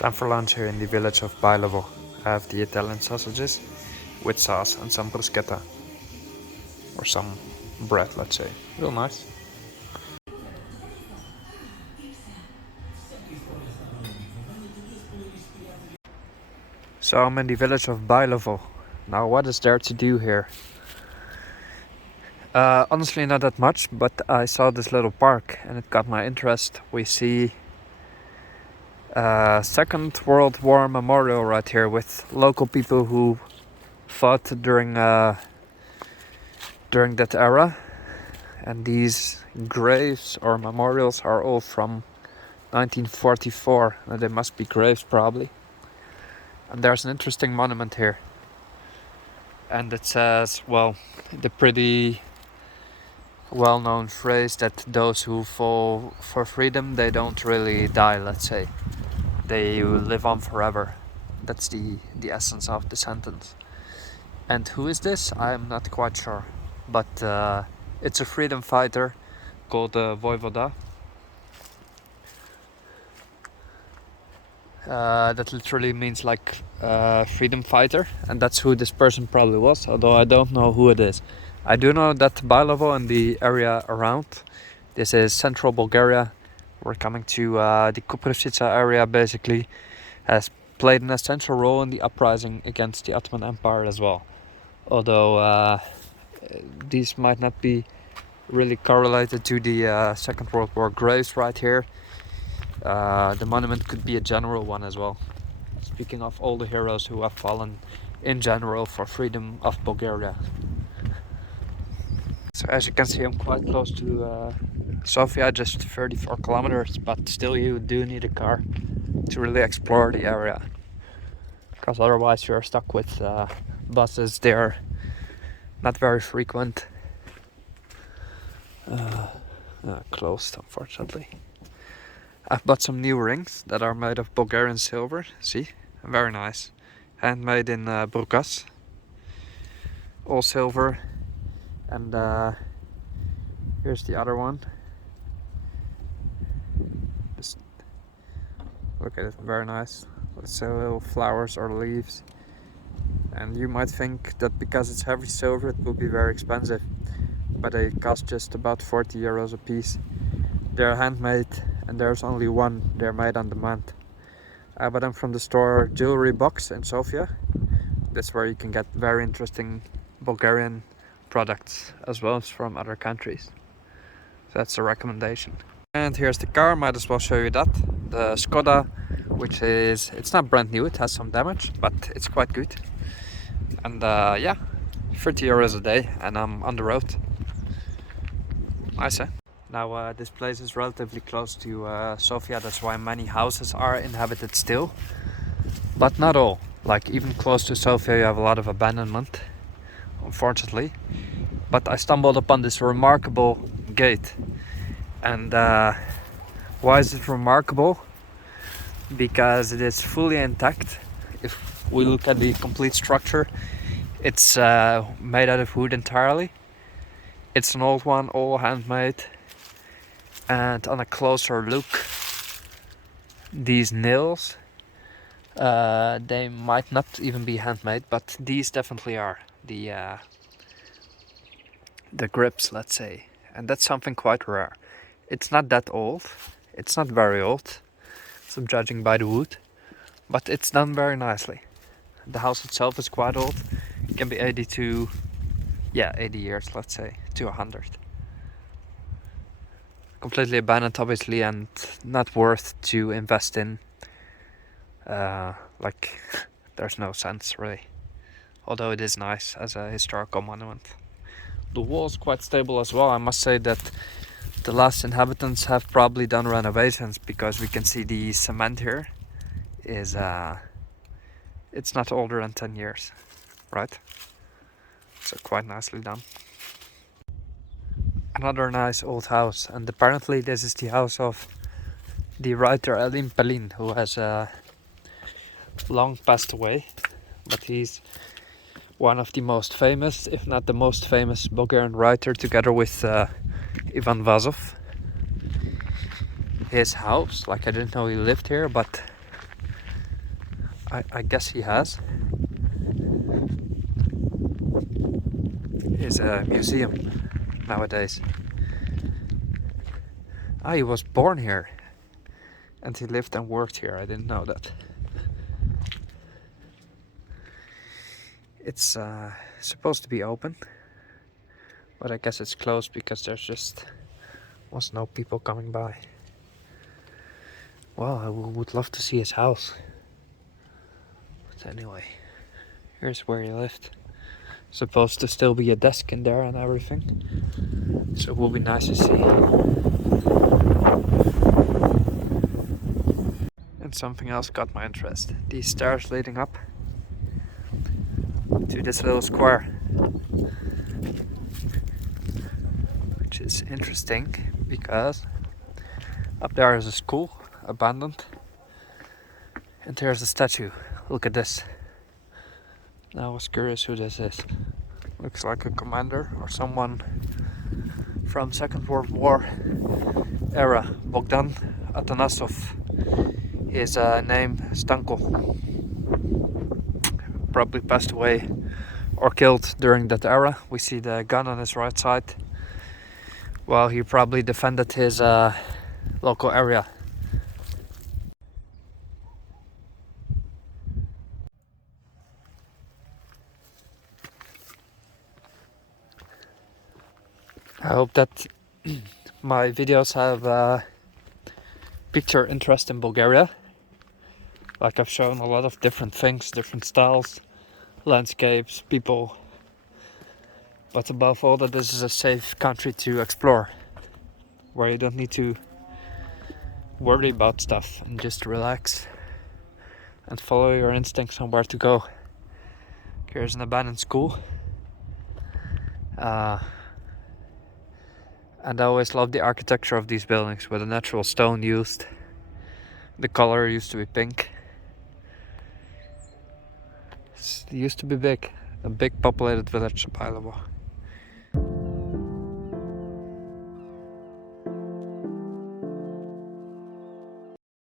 Time for lunch here in the village of Bailovo. I have the Italian sausages with sauce and some bruschetta. Or some bread, let's say. Real nice. So I'm in the village of Bailovo. Now what is there to do here? Honestly not that much, but I saw this little park and it got my interest. We see a Second World War memorial right here with local people who fought during that era. And these graves or memorials are all from 1944. They must be graves probably. And there's an interesting monument here. And it says, well, the pretty well-known phrase that those who fall for freedom, they don't really die, let's say. They live on forever. That's the essence of the sentence. And who is this? I'm not quite sure. But it's a freedom fighter called Voivoda. That literally means like freedom fighter, and that's who this person probably was, although I don't know who it is. I do know that Bailovo and the area around, this is central Bulgaria. We're coming to the Koprivnica area, basically has played an essential role in the uprising against the Ottoman Empire as well. Although these might not be really correlated to the Second World War graves right here. The monument could be a general one as well. Speaking of all the heroes who have fallen in general for freedom of Bulgaria. So as you can see, I'm quite close to Sofia, just 34 kilometers, but still you do need a car to really explore the area. Because otherwise you're stuck with buses. They're not very frequent. Closed, unfortunately. I've bought some new rings that are made of Bulgarian silver. See? Very nice. Handmade in Burgas. All silver. And here's the other one. Just look at it, very nice. With little flowers or leaves. And you might think that because it's heavy silver it will be very expensive. But they cost just about 40 euros a piece. They're handmade and there's only one. They're made on demand. I bought them from the store Jewelry Box in Sofia. That's where you can get very interesting Bulgarian products as well as from other countries. So that's a recommendation. And here's the car, might as well show you that. The Skoda, which is, it's not brand new, it has some damage, but it's quite good. And yeah, 30 euros a day and I'm on the road. Nice, eh? Now this place is relatively close to Sofia, that's why many houses are inhabited still. But not all. Like even close to Sofia you have a lot of abandonment, unfortunately. But I stumbled upon this remarkable gate. And why is it remarkable? Because it is fully intact. If we look at the complete structure, it's made out of wood entirely. It's an old one, all handmade. And on a closer look, these nails, they might not even be handmade, but these definitely are. The grips, let's say. And that's something quite rare. It's not that old. It's not very old, so judging by the wood, but it's done very nicely. The house itself is quite old. It can be 80 years, let's say, to 100. Completely abandoned, obviously, and not worth to invest in. Like, there's no sense, really. Although it is nice as a historical monument. The wall is quite stable as well. I must say that the last inhabitants have probably done renovations, because we can see the cement here is it's not older than 10 years, right? So quite nicely done. Another nice old house, and apparently this is the house of the writer Elin Pelin, who has long passed away, but he's one of the most famous, if not the most famous Bulgarian writer, together with Ivan Vazov. His house, like I didn't know he lived here, but I guess he has, is a museum nowadays. Ah, he was born here and he lived and worked here. I didn't know that. It's supposed to be open, but I guess it's closed because there's just was no people coming by. Well, I would love to see his house. But anyway, here's where he lived. Supposed to still be a desk in there and everything. So it will be nice to see. And something else got my interest. These stairs leading up to this little square. Which is interesting because up there is a school, abandoned. And there's a statue. Look at this. Now I was curious who this is. Looks like a commander or someone from Second World War era. Bogdan Atanasov. His name Stanko. Probably passed away or killed during that era. We see the gun on his right side. Well, he probably defended his local area. I hope that my videos have piqued your interest in Bulgaria. Like I've shown a lot of different things, different styles, landscapes, people. But above all, that this is a safe country to explore, where you don't need to worry about stuff and just relax and follow your instincts on where to go. Here's an abandoned school. And I always loved the architecture of these buildings with the natural stone used. The color used to be pink. It used to be big. A big populated village, Apailovo.